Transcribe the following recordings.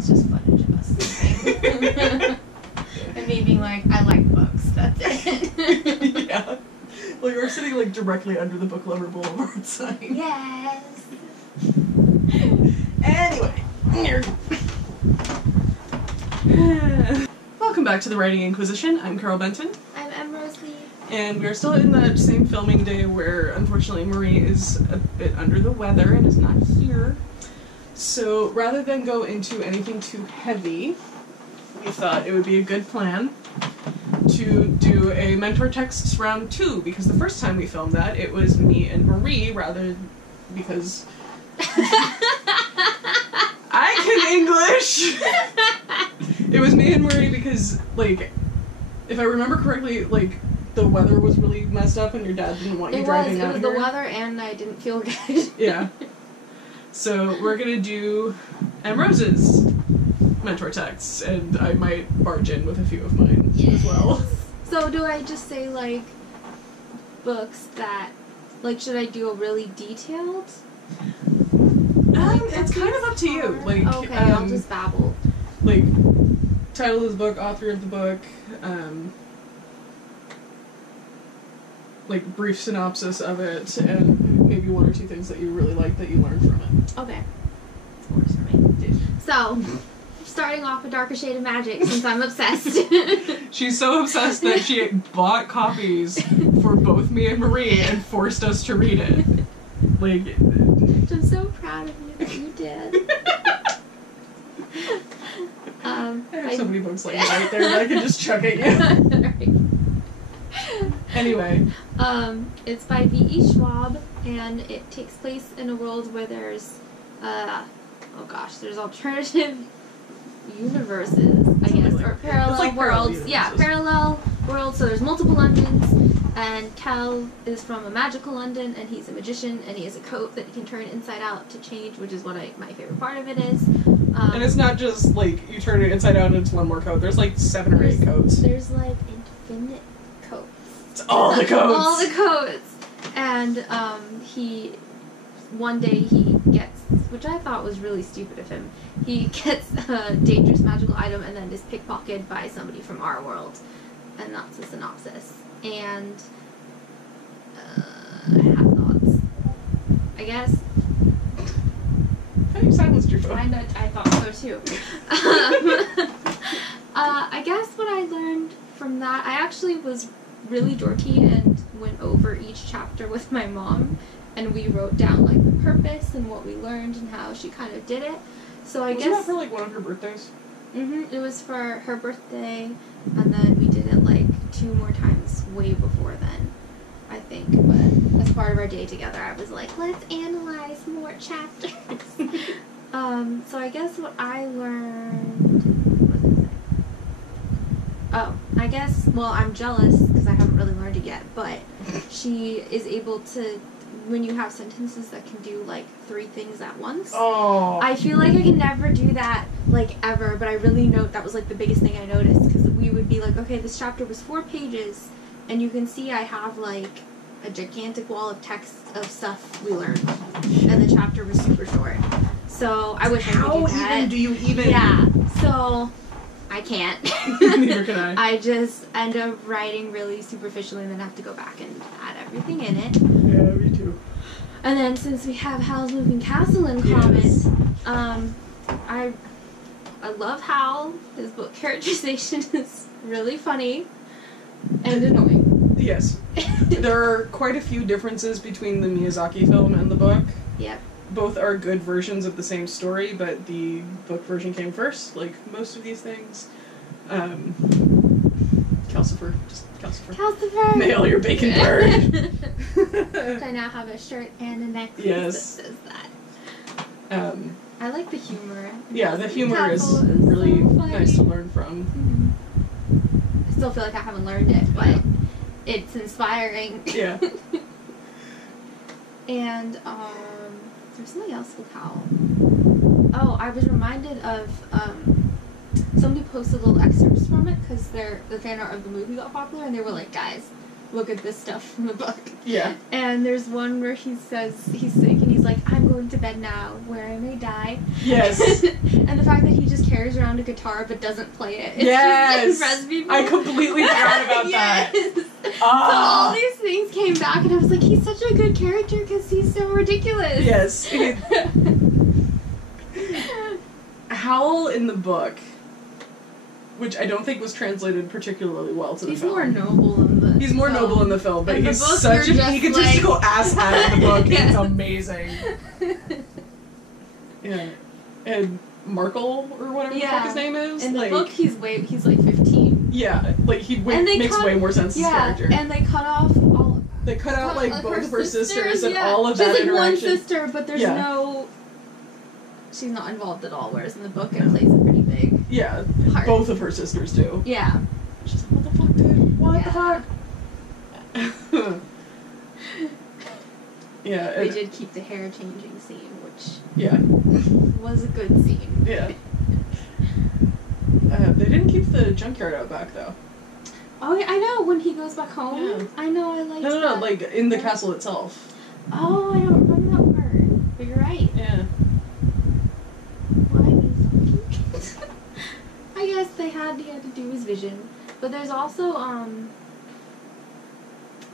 It's just footage of us sleeping. And me being like, I like books, that's it. Yeah. Well, you're sitting, like, directly under the Book Lover Boulevard sign. Yes. Anyway. Welcome back to the Writing Inquisition. I'm Carol Benton. I'm EmRose and I. And we're still in that same filming day where, unfortunately, Marie is a bit under the weather and is not here. So, rather than go into anything too heavy, we thought it would be a good plan to do a mentor texts round 2, because the first time we filmed that, it was me and Marie, rather because I can English! It was me and Marie because, like, if I remember correctly, like, the weather was really messed up and your dad didn't want you driving out here. It was the weather and I didn't feel good. Yeah. So we're gonna do EmRose's mentor texts, and I might barge in with a few of mine as well. So do I just say, like, books that, like, should I do a really detailed? It's kind of up to you. Like, okay, I'll just babble. Like, title of the book, author of the book, like, brief synopsis of it, and maybe 1 or 2 things that you really like that you learned from it. Okay. That works for me. Yeah. So, starting off with Darker Shade of Magic, since I'm obsessed. She's so obsessed that she bought copies for both me and Marie and forced us to read it. Like, I'm so proud of you that you did. I have so many books like right there that I can just chuck at you. Right. Anyway. It's by V.E. Schwab, and it takes place in a world where there's, there's alternative universes, I guess, or parallel like worlds. Yeah, parallel worlds. So there's multiple Londons, and Cal is from a magical London, and he's a magician, and he has a coat that he can turn inside out to change, which is what my favorite part of it is. And it's not just, like, you turn it inside out and it's one more coat. There's, like, 7 or 8 coats. There's, like, infinite coats. It's all the coats! All the coats! And, one day he gets, which I thought was really stupid of him, he gets a dangerous magical item and then is pickpocketed by somebody from our world. And that's the synopsis. And, I had thoughts. I guess. You silenced your phone. I thought so too. I guess what I learned from that, I actually was really dorky and went over each chapter with my mom, and we wrote down, like, the purpose and what we learned and how she kind of did it. So I guess... Was that for, like, one of her birthdays? Mm-hmm. It was for her birthday, and then we did it, like, 2 more times way before then, I think. But as part of our day together, I was like, let's analyze more chapters. So I guess what I learned... What did I say? Oh, I guess, well, I'm jealous because I haven't really learned it yet, but she is able to, when you have sentences that can do, like, 3 things at once. Oh. I feel like I can never do that, like, ever, but I really note that was, like, the biggest thing I noticed, because we would be like, okay, this chapter was 4 pages, and you can see I have, like, a gigantic wall of text of stuff we learned, and the chapter was super short. So I wish I could do that. How even do you even... Yeah, so... I can't. Neither can I. I just end up writing really superficially and then have to go back and add everything in it. Yeah, me too. And then since we have Hal's Moving Castle in common, yes. I love Hal. His book characterization is really funny and annoying. Yes. There are quite a few differences between the Miyazaki film and the book. Yep. Both are good versions of the same story, but the book version came first, like most of these things. Calcifer. Just Calcifer. Calcifer! Mail your bacon bird! I now have a shirt and a necklace Yes. that says that. I like the humor. Yeah, the humor is so really funny. nice to learn from. Mm-hmm. I still feel like I haven't learned it, but it's inspiring. Yeah. And, there's something else with Hal. Oh, I was reminded of, somebody posted little excerpts from it, because the fan art of the movie got popular, and they were like, guys, look at this stuff from the book. Yeah. And there's one where he says he's sick and he's like, I'm going to bed now, where I may die. Yes. And the fact that he just carries around a guitar but doesn't play it. It's Yes. just impressed people. I completely forgot about that. Yes. So all these things came back and I was like, he's such a good character because he's so ridiculous. Yes. Howl in the book, which I don't think was translated particularly well to the He's film. more noble in the He's more film. noble in the film, but In the he's book, such you're a... He could just just go ass hat in the book. Yeah. It's amazing. Yeah. And Markle, or whatever the fuck his name is. In the like, book, he's like 15. Yeah, like he makes way more sense as a character. And they cut off all... They cut out like both of her sisters and yeah. all of She's that like interaction. one sister, but there's no... She's not involved at all, whereas in the book it plays a pretty big Yeah, part. both of her sisters do. Yeah. She's like, what the fuck, dude? What the fuck? Yeah. They did keep the hair changing scene, which Yeah. was a good scene. Yeah. They didn't keep the junkyard out back, though. Oh, yeah, I know, when he goes back home. Yeah. I know, I liked that. No, like, in the castle itself. Oh, I don't remember that part. But you're right. Yeah. Well, I mean, I guess he had to do his vision. But there's also, I don't know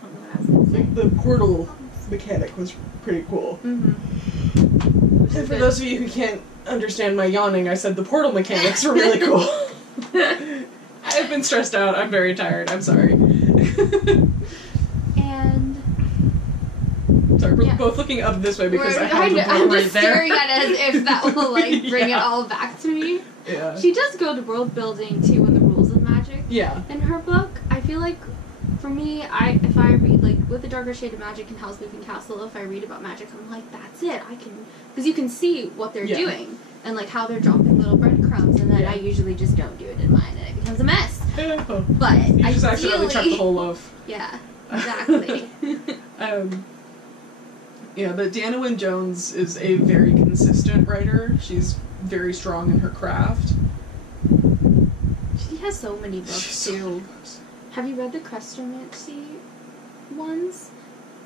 what I was gonna say. Like, the portal mechanic was pretty cool. Mm-hmm. And for those of you who can't understand my yawning, I said the portal mechanics were really cool. I've been stressed out. I'm very tired. I'm sorry. And... Sorry, we're both looking up this way because I have the board I'm right just there. staring at it as if that will, like, bring it Yeah. all back to me. Yeah. She does go to world building, too, in the rules of magic. Yeah. In her book, I feel like, for me, if I read, like, with the Darker Shade of Magic and Howl's Moving Castle, if I read about magic, I'm like, that's it. I can... Because you can see what they're doing. And, like, how they're dropping little breadcrumbs. And then I usually just don't do it in mine, and it becomes a mess. Yeah. But You just ideally... accidentally chucked the whole loaf. Yeah, exactly. Yeah, but Deanna Wynne Jones is a very consistent writer. She's very strong in her craft. She has so many books, too. Have you read the Crestomancy ones?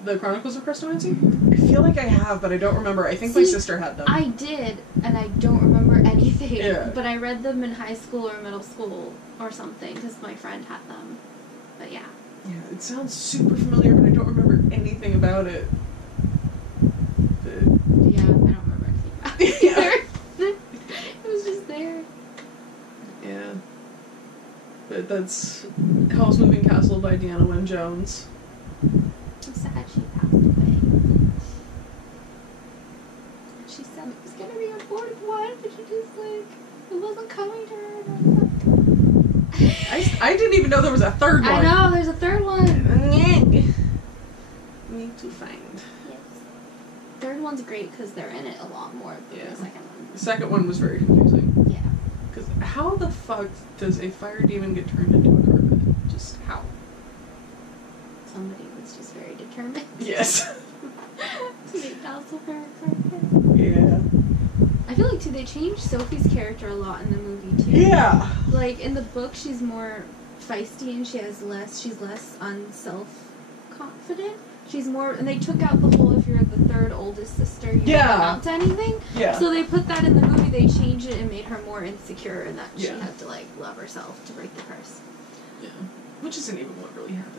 The Chronicles of Crestomancy? I feel like I have, but I don't remember. I think my sister had them. I did, and I don't remember anything. Yeah. But I read them in high school or middle school or something, because my friend had them. But yeah. Yeah, it sounds super familiar, but I don't remember anything about it. But... Yeah, I don't remember anything about it either. It was just there. Yeah. But that's Howl's Moving Castle by Deanna Wynne Jones. I'm sad she passed away. She said it was gonna be a fourth one, but she just, like, it wasn't coming to her. I didn't even know there was a third one. I know, there's a third one. Need to find. Yes. Third one's great because they're in it a lot more than the second one. The second one was very confusing. Yeah. Because how the fuck does a fire demon get turned into a carpet? Just how? Somebody was just very determined. Yes. To make Elsa her carpet. Yeah. I feel like, too, they changed Sophie's character a lot in the movie, too. Yeah. Like, in the book, she's more feisty and she's less unself-confident. She's more, and they took out the whole, if you're the third oldest sister, you don't amount to anything. Yeah. So they put that in the movie, they changed it and made her more insecure and that she Yeah. had to, like, love herself to break the curse. Yeah. Which isn't even what really happened.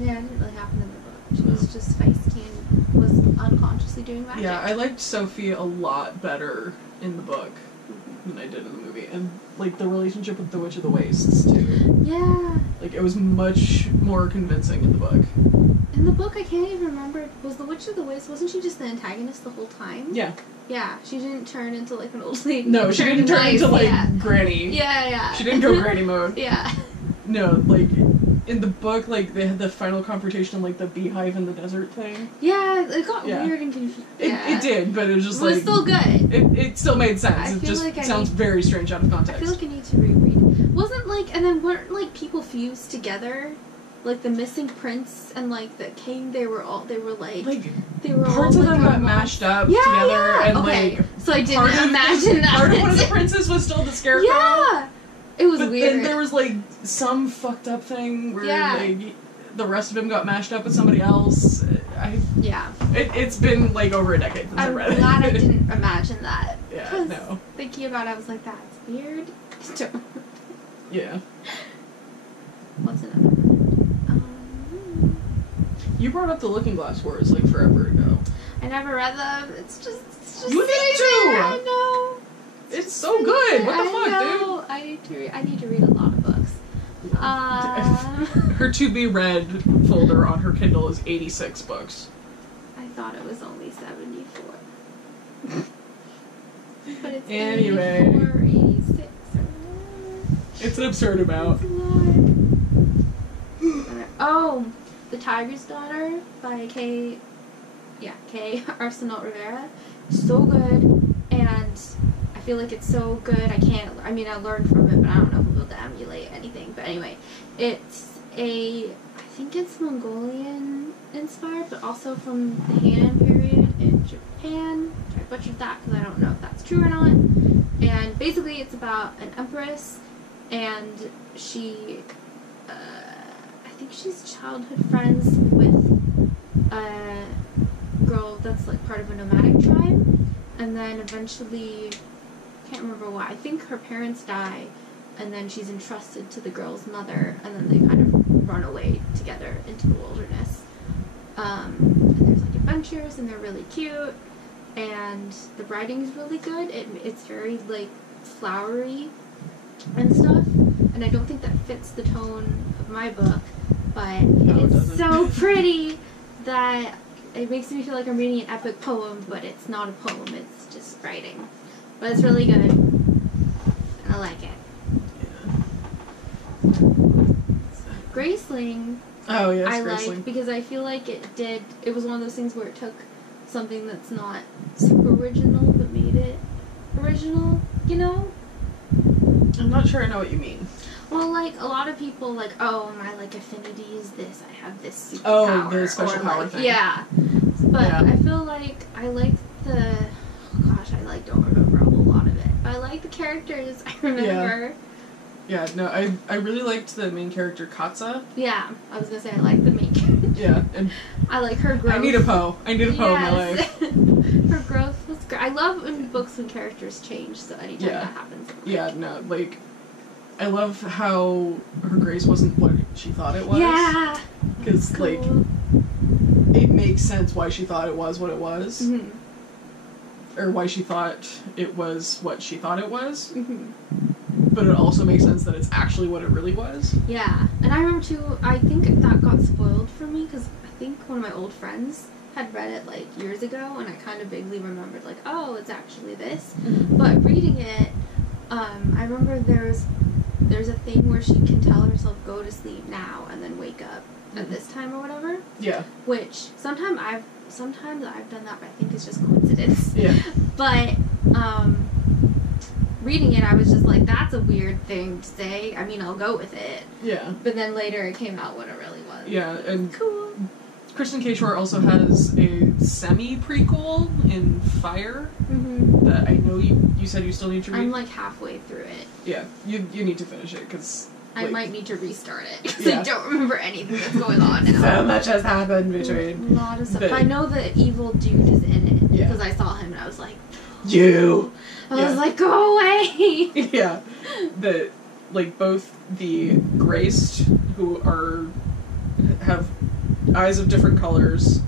Yeah, it didn't really happen in the book. She was just feisty and was unconsciously doing magic. Yeah, I liked Sophie a lot better in the book than I did in the movie. And, like, the relationship with the Witch of the Wastes, too. Yeah. Like, it was much more convincing in the book. In the book, I can't even remember. Was the Witch of the Waste, wasn't she just the antagonist the whole time? Yeah. Yeah, she didn't turn into, like, an old lady. No, she didn't turn into, like, Granny. Yeah, yeah. She didn't go Granny mode. Yeah. No, like, in the book, like, they had the final confrontation, like, the beehive in the desert thing. Yeah, it got weird and confusing. It did, but it was just, it was like... still good. It still made sense. I It feel just like sounds very strange out of I context. feel like I need to reread. Wasn't, like, and then weren't, like, people fused together? Like, the missing prince and, like, the king, they were, like... They were parts all, of like, them got involved. mashed up Yeah, together, yeah. and, Okay, like... so I didn't imagine that. Part of one of the princes was still the scarecrow. Yeah! It was but weird. then there was, like, some fucked up thing where, Yeah. like, the rest of him got mashed up with somebody else. Yeah. It's been, like, over a decade since I read it. I'm glad I didn't imagine that. Yeah, no. Thinking about it, I was like, that's weird. Yeah. What's another one? You brought up the Looking Glass Wars, like, forever ago. I never read them. It's just You need sitting to! there. I know. It's so good! What the fuck, dude? I need to read a lot of books. Her to-be-read folder on her Kindle is 86 books. I thought it was only 74. But it's Anyway. 84, 86, or It's an absurd amount. it's a lot. Oh, The Tiger's Daughter by K. Arsenault Rivera. So good, and I feel like it's so good. I learned from it, but I don't know if I'll be able to emulate anything. But anyway, I think it's Mongolian inspired, but also from the Han period in Japan. I butchered that because I don't know if that's true or not. And basically, it's about an empress, and she, I think she's childhood friends with a girl that's like part of a nomadic tribe, and then eventually, I can't remember why, I think her parents die, and then she's entrusted to the girl's mother, and then they kind of run away together into the wilderness. And there's like adventures, and they're really cute, and the writing's really good. It's very like flowery and stuff, and I don't think that fits the tone of my book, but it's so pretty that it makes me feel like I'm reading an epic poem, but it's not a poem, it's just writing. But it's really good, and I like it. Yeah. Graceling, Oh, yes, I Graceling. liked because I feel like it was one of those things where it took something that's not super original, but made it original, you know? I'm not sure I know what you mean. Well, like, a lot of people, like, oh, my, like, affinity is this, I have this superpower. Oh, the special power like, thing. Yeah. But Yeah. I feel like I like don't remember a whole lot of it. But I like the characters I remember. Yeah, no, I really liked the main character, Katsa. Yeah, I was gonna say I like the main character. Yeah, and I like her growth. I need a Poe in my life. Her growth was great. I love in books when characters change, so anytime that happens. Yeah, no, like, I love how her grace wasn't what she thought it was. Yeah! Because, cool. like, it makes sense why she thought it was what it was. Mm-hmm. Or why she thought it was what she thought it was. Mm-hmm. But it also makes sense that it's actually what it really was. Yeah, and I remember too, I think that got spoiled for me, because I think one of my old friends had read it, like, years ago, and I kind of vaguely remembered, like, oh, it's actually this. Mm-hmm. But reading it, I remember there's a thing where she can tell herself go to sleep now and then wake up at this time or whatever. Yeah. Which sometimes I've done that, but I think it's just coincidence. Yeah. But reading it, I was just like, that's a weird thing to say. I mean, I'll go with it. Yeah. But then later it came out what it really was. Yeah, and Cool. Kristen K. Shore also has a semi-prequel in Fire Mm-hmm. that I know you said you still need to read. I'm like halfway through it. Yeah, you need to finish it, because... I might need to restart it, because Yeah. I don't remember anything that's going on now. So much has happened between... A lot of stuff. But- I know the evil dude is in it, Yeah. because I saw him and I was like... You! I Yeah. was like, go away! Yeah. The, like, both the Graced, who have eyes of different colors,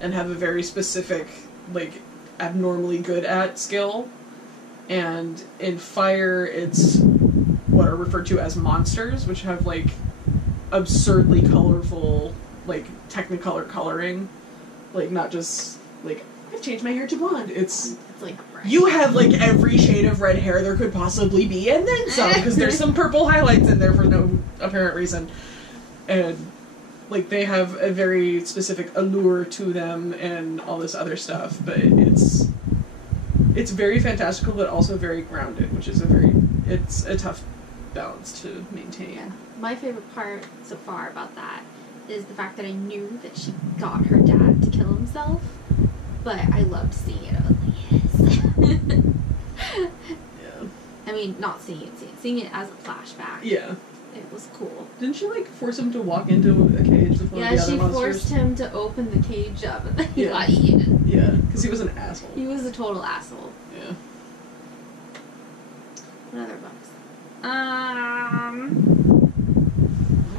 and have a very specific, like, abnormally good at skill, and in Fire, it's what are referred to as monsters, which have, like, absurdly colorful, like, Technicolor coloring. Like, not just, like, I've changed my hair to blonde. It's like, right. you have, like, every shade of red hair there could possibly be, and then some, because there's some purple highlights in there for no apparent reason. And, like, they have a very specific allure to them and all this other stuff, but it's very fantastical, but also very grounded, which is it's a tough balance to maintain. Yeah. My favorite part so far about that is the fact that I knew that she got her dad to kill himself, but I loved seeing it. I was like, yes. Yeah. I mean, not seeing it seeing it as a flashback. Yeah. It was cool. Didn't she, like, force him to walk into a cage with one of the other monsters? Yeah, she forced him to open the cage up and then he Yeah. got eaten. Yeah, because he was an asshole. He was a total asshole. Yeah. What other books? I'm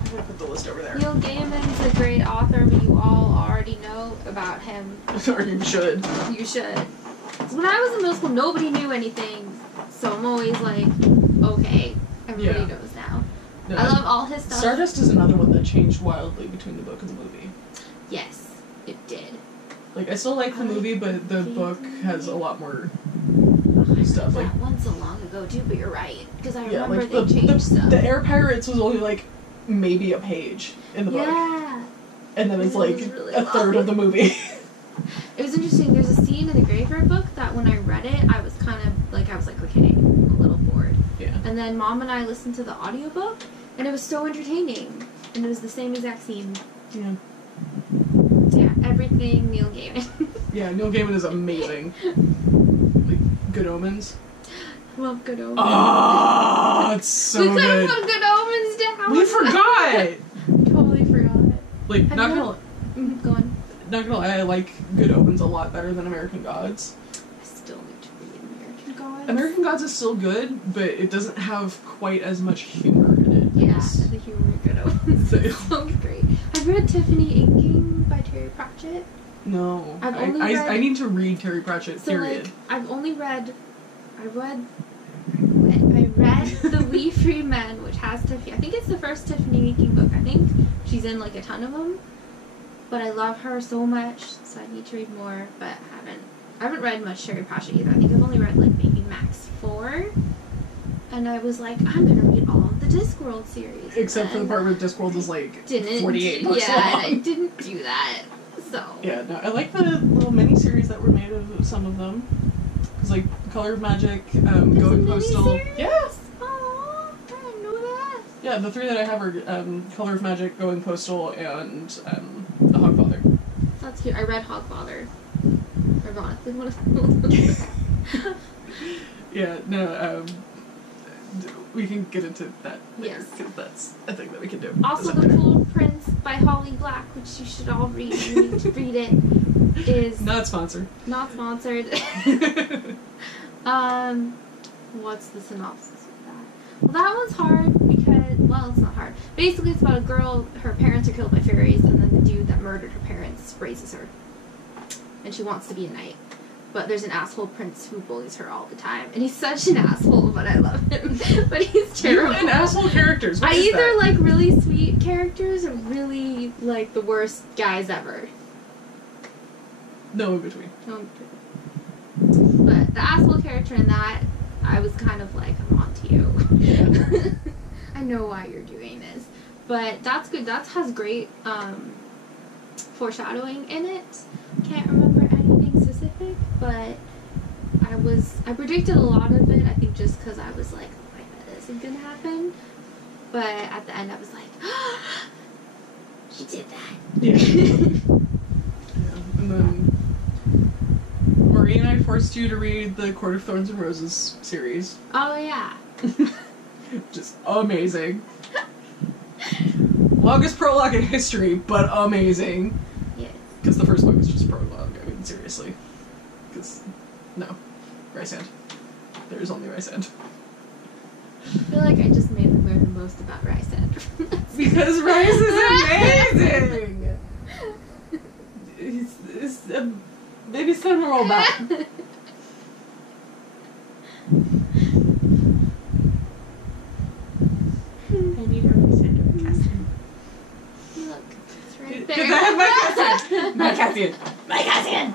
gonna put the list over there. Neil Gaiman's a great author, but you all already know about him. Or you should. You should. When I was in middle school, nobody knew anything, so I'm always like, okay, everybody knows now. No, I love all his stuff. Stardust is another one that changed wildly between the book and the movie. Yes, it did. Like, I still like the movie, but the book has a lot more stuff. That Like, one so long ago too, but you're right, because I yeah, remember like they changed stuff. the Air Pirates was only like maybe a page in the book, and then it's It like was really a third long. of the movie. It was interesting. There's a scene in the Graveyard book that when I read it, I was kind of like, okay, I'm a little bored. Yeah. And then Mom and I listened to the audiobook, and it was so entertaining. And it was the same exact scene. Yeah. So yeah, everything Neil Gaiman. Yeah, Neil Gaiman is amazing. Like, Good Omens. Love Good Omens. Ah, it's so we could have good. put Good Omens down. We forgot. Totally forgot. Like, Have not you gonna, Go on. not gonna lie, I like Good Omens a lot better than American Gods. I still need to read American Gods. American Gods is still good, but it doesn't have quite as much humor in it. Yeah, It's- the humor in Good Omens is so great. I've read Tiffany Inking by Terry Pratchett. No. I've only read- I need to read Terry Pratchett, So period. like, I read The We Free Men, which has Tiffany. I think it's the first Tiffany Inking book. I think she's in like a ton of them. But I love her so much, so I need to read more. But I haven't read much Terry Pratchett either. I think I've only read like maybe max 4. And I was like, I'm gonna read all of the Discworld series. Except for the And part where Discworld is like didn't 48 books yeah, long. and I didn't do that. So Yeah, no, I like the little mini-series that were made of some of them. Because, like, Color of Magic, There's Going a Postal. miniseries? Yeah! Aw, I didn't know that. Yeah, the 3 that I have are Color of Magic, Going Postal, and The Hogfather. That's cute. I read Hogfather. Ironically, one of those. Yeah, no, we can get into that later, Yes. because that's a thing that we can do. Also, That's The okay. Cool Prince by Holly Black, which you should all read. You need to read it. Is Not sponsored. not sponsored. What's the synopsis of that? Well, that one's hard because, well, it's not hard. Basically, it's about a girl, her parents are killed by fairies, and then the dude that murdered her parents raises her. And she wants to be a knight. But there's an asshole prince who bullies her all the time. And he's such an asshole, but I love him. But he's terrible. You and asshole characters. What I is either that? like really sweet characters or really like the worst guys ever. No in between. But the asshole character in that, I was kind of like, I'm on to you. Yeah. I know why you're doing this. But that's good. That has great foreshadowing in it. Can't remember anything specific, but I predicted a lot of it, I think just because I was like, I bet this is gonna happen. But at the end I was like, she did that. Yeah. Yeah. And then Marie and I forced you to read the Court of Thorns and Roses series. Oh yeah. Just amazing. Longest prologue in history, but amazing. Yes. Because the first book is just prologue. I mean, seriously. Because, no. Rysand. There's only Rysand. I feel like I just made them learn the most about Rysand. Because Rys is amazing! It's maybe send her all back. I need a Rysand or a Cassian. Look, it's right there. Because I have my Cassian! My Cassian!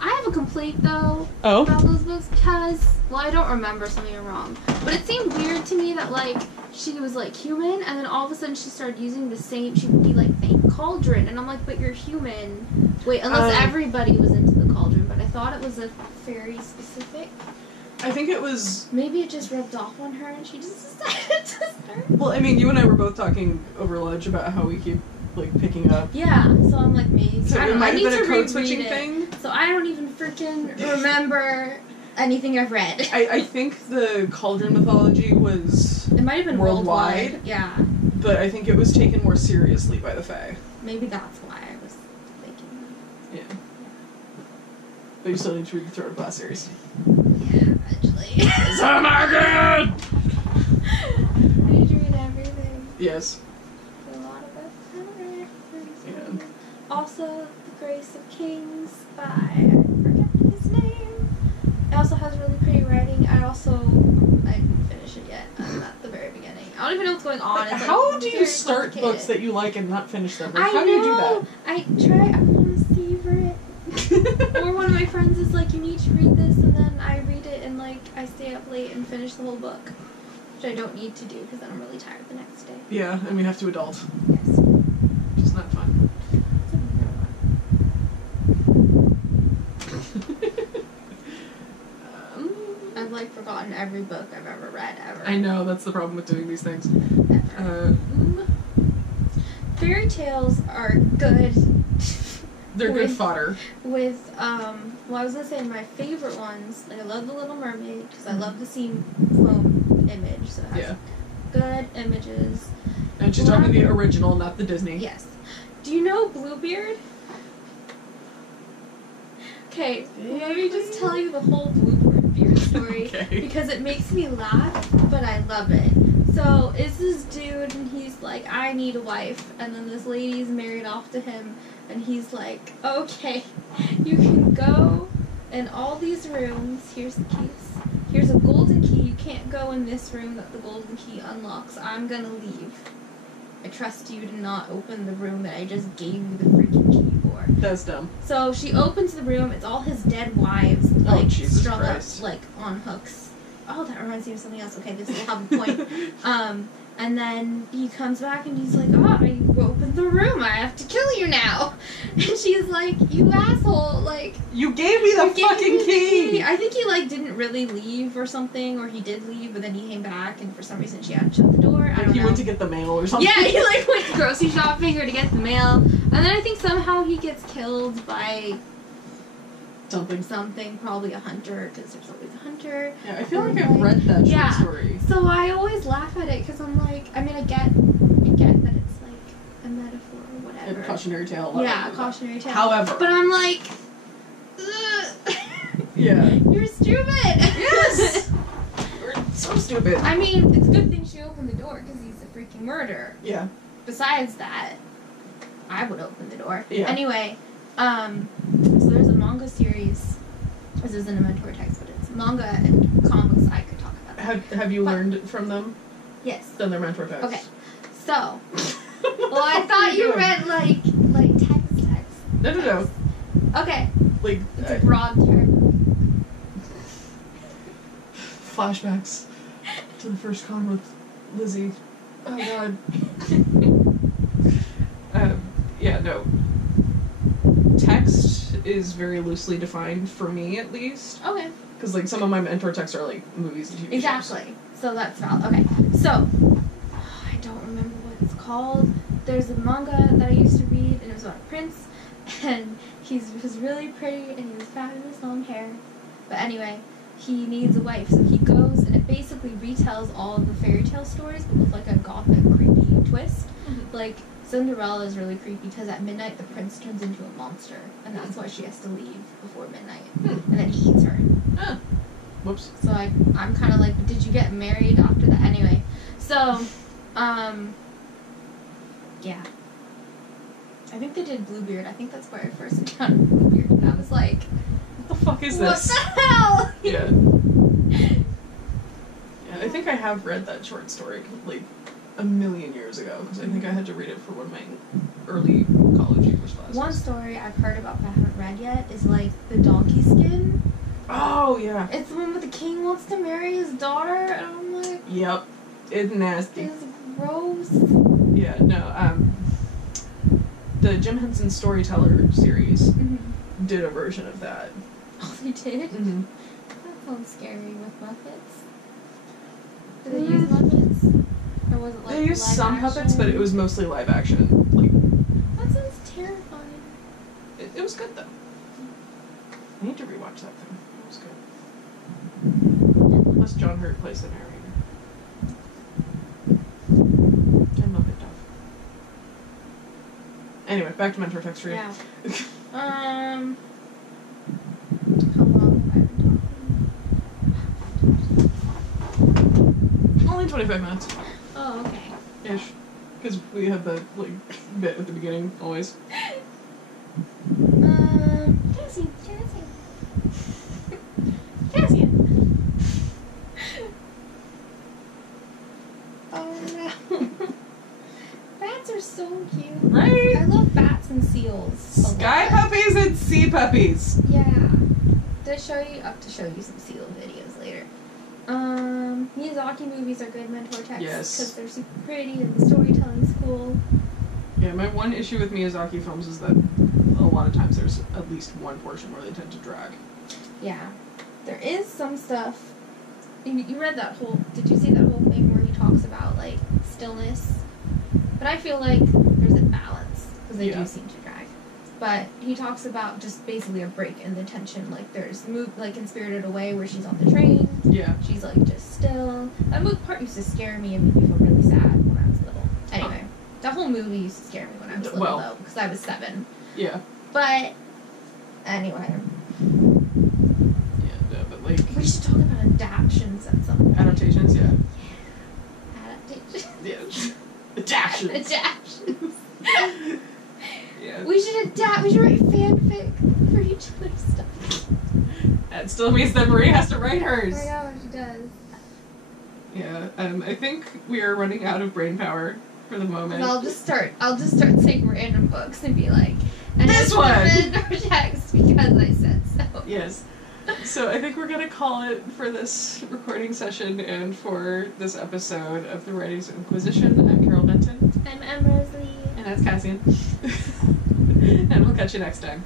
I have a complaint though Oh? about those books because, well, I don't remember, something wrong, but it seemed weird to me that like she was like human and then all of a sudden she started using the same, she would be like, thank cauldron, and I'm like, but you're human. Wait, unless everybody was into the cauldron, but I thought it was a fairy specific. I think it was... Maybe it just rubbed off on her and she just decided to start. Well, I mean, you and I were both talking over lunch about how we keep, like, picking up. Yeah, so I'm like, maybe. So I it don't know, might I have need been to a code reread switching it. thing? So I don't even freaking remember anything I've read. I think the Cauldron mythology was It might have been worldwide. Yeah. But I think it was taken more seriously by the Fae. Maybe that's why I was thinking. Yeah. But you still need to read the Throne of Glass series. Yeah, actually. Oh my god! I need to read everything. Yes. A lot of it. Yeah. Also, The Grace of Kings by, I forget his name. It also has really pretty writing. I didn't finish it yet. I'm at the very beginning. I don't even know what's going on. It's How do you start books that you like and not finish them? Like, how do you do that? I want to savor it. Or one of my friends is like, you need to read this, and then I read it and like I stay up late and finish the whole book, which I don't need to do because then I'm really tired the next day. Yeah, and we have to adult. Yes. Which is not fun. I've like forgotten every book I've ever read ever. I know, that's the problem with doing these things. Fairy tales are good. They're good fodder. With, well, I was gonna say my favorite ones, like I love The Little Mermaid, because I love the scene foam image, so it has good images. And she's talking the original, not the Disney. Yes. Do you know Bluebeard? Okay, let me just tell you the whole Bluebeard story, because it makes me laugh, but I love it. So, it's this dude, and he's like, I need a wife, and then this lady's married off to him, and he's like, okay, you can go in all these rooms, here's the keys. Here's a golden key, you can't go in this room that the golden key unlocks, I'm gonna leave. I trust you to not open the room that I just gave you the freaking key for. That's dumb. So she opens the room, it's all his dead wives, like, strung up, like, on hooks. Oh, that reminds me of something else. Okay, this will have a point. And then he comes back and he's like, I opened the room, I have to kill you now. And she's like, you asshole, like... You gave me the fucking key! I think he, like, didn't really leave or something, or he did leave, but then he came back, and for some reason she had to shut the door. I don't know. He went to get the mail or something. Yeah, he, like, went grocery shopping or to get the mail. And then I think somehow he gets killed by... Something, probably a hunter, because there's always a hunter. Yeah, I feel like I've read that short story. So I always laugh at it, because I'm like, I mean, I get that it's like a metaphor or whatever. A cautionary tale. Yeah, a cautionary tale. However. But I'm like, ugh. Yeah. You're stupid! Yes! You're so stupid. I mean, it's a good thing she opened the door, because he's a freaking murderer. Yeah. Besides that, I would open the door. Yeah. Anyway, so there's a manga series. This isn't a mentor text, but it's manga and comics I could talk about. Have you learned from them? Yes. Then they're mentor text. Okay. So, well, I thought you read like text. No. Okay. Like it's a broad term. Flashbacks to the first con with Lizzie. Oh god. Yeah, no. Text is very loosely defined for me, at least. Okay. Because, like, some of my mentor texts are, like, movies and TV shows. Exactly. So that's valid. Okay. So, I don't remember what it's called. There's a manga that I used to read, and it was about a prince, and he was really pretty, and he was fabulous long hair. But anyway, he needs a wife, so he goes, and it basically retells all of the fairy tale stories, but with, like, a gothic, creepy twist. Mm-hmm. Like, Cinderella is really creepy because at midnight the prince turns into a monster, and that's why she has to leave before midnight, and then he eats her. Whoops. So I'm kind of like, did you get married after that? Anyway, so, yeah. I think they did Bluebeard. I think that's where I first encountered Bluebeard, and I was like, what the fuck is this? What the hell? Yeah. Yeah, I think I have read that short story, like, a million years ago, because I think I had to read it for one of my early college English classes. One story I've heard about but haven't read yet is like the donkey skin. Oh yeah. It's the one where the king wants to marry his daughter, and I'm like, yep, it's nasty. It's gross. Yeah, no. The Jim Henson Storyteller series did a version of that. Oh, they did. Mm-hmm. That sounds scary with Muppets. Did they use Muppets? Or was it like they used some action? puppets, but it was mostly live action. Like, that sounds terrifying. It was good though. I need to rewatch that thing. It was good. Unless John Hurt plays the narrator. And Muppet Dove. Anyway, back to Mentor Text Free. Yeah. How long have I been talking? Only 25 minutes. Oh, okay. Ish. Because we have the, like, bit at the beginning, always. Cassian. Oh no. Bats are so cute. Right? I love bats and seals. Sky puppies and sea puppies. Yeah. To show you some seal videos later. Miyazaki movies are good mentor texts because they're super pretty and the storytelling's cool. Yeah, my one issue with Miyazaki films is that a lot of times there's at least one portion where they tend to drag. Yeah. There is some stuff. You read that whole... Did you see that whole thing where he talks about, like, stillness? But I feel like there's a balance because they do seem to drag. But he talks about just basically a break in the tension. Like, there's like in Spirited Away where she's on the train. Yeah. She's, like, just still. That part used to scare me and make me feel really sad when I was little. Anyway, that whole movie used to scare me when I was little, though, because I was 7. Yeah. But, anyway. Yeah, no, but, like... We should talk about adaptations at some point. Adaptations, yeah. Adaptations. Yeah. Adaptions. Adaptions. Yeah. We should write fanfic for each other's stuff. That still means that Marie has to write hers. I know, she does. Yeah, I think we are running out of brain power for the moment. I'll just start saying random books and be like, and this one! Or text because I said so. Yes. So I think we're going to call it for this recording session and for this episode of the Writings of Inquisition. I'm Carol Benton. I'm EmRose and I. And that's Cassian. And we'll catch you next time.